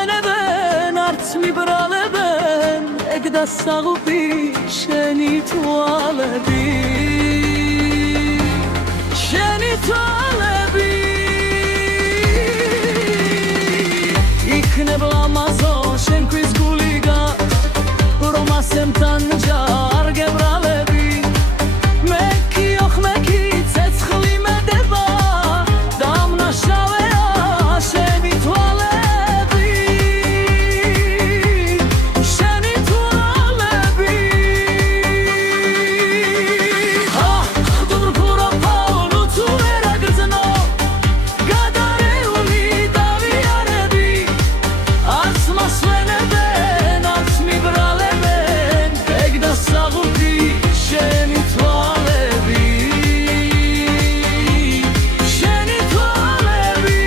მსვენებენ, არც მიბრალებენ, ეგ დასაღუპი შენი თვალები, შენი თვალები. იქნებ ლამაზო შენთვის გული გაქვს, რომ ასე მტანჯა არ გებრალები. მე კიოხ მე კი ცეცხლი მედება, დამნაშავეა შენი თვალები, შენი თვალები. ხდურფურო ფაუნუ თუ ვერ აგრძნო, გადარეული დავიარები, არც მასვენებენ, არც მიბრალებენ, ეგ დასაღუპი შენი თვალები, შენი თვალები.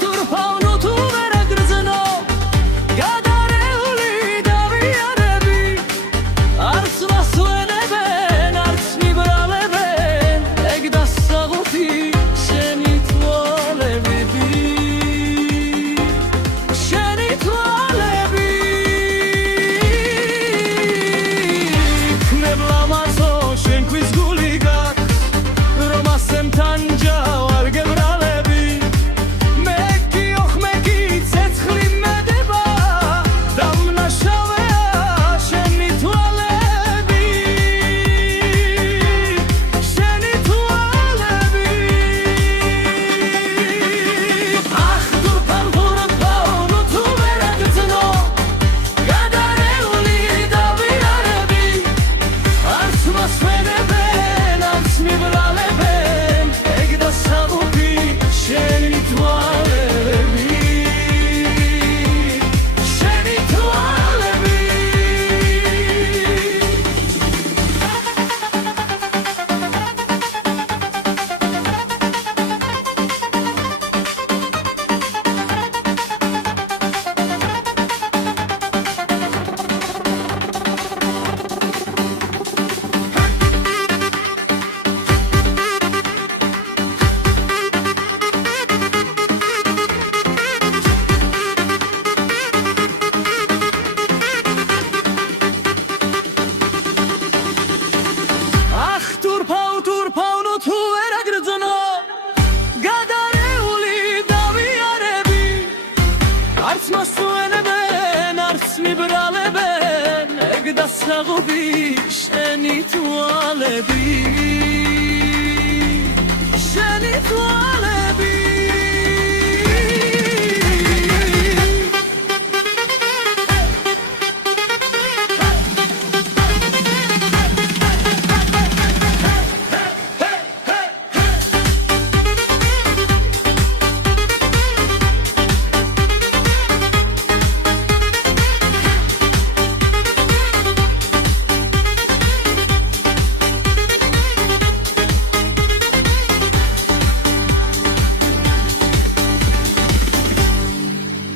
თურფაუნ ნუ თუ ვერ აგრძნო, გადარეული დავიარები, არც მასვენებენ, არც მიბრალებენ, ეგ დასაღუპი შენი თვალები, შენი თვალები. იქნებ ლამაზო შენთვის გული გაქვს, რომ ასე მტანჯა არ გებრალები. მე კიოხ მე კი ცეცხლი მედება, დამნაშავეა შენი თვალები, შენი თვალები. თურფაუნ ნუ თუ ვერ აგრძნო, გადარეული დავიარები, არც მასვენებენ, არც მიბრალებენ, ეგ დასაღუპი შენი თვალები, შენი თვალები. თურფაუნ ნუ თუ ვერ აგრძნო, გადარეული დავიარები, არც მასვენებენ, არც მიბრალებენ, ეგ დასაღუპი შენი თვალები, შენი თვალები.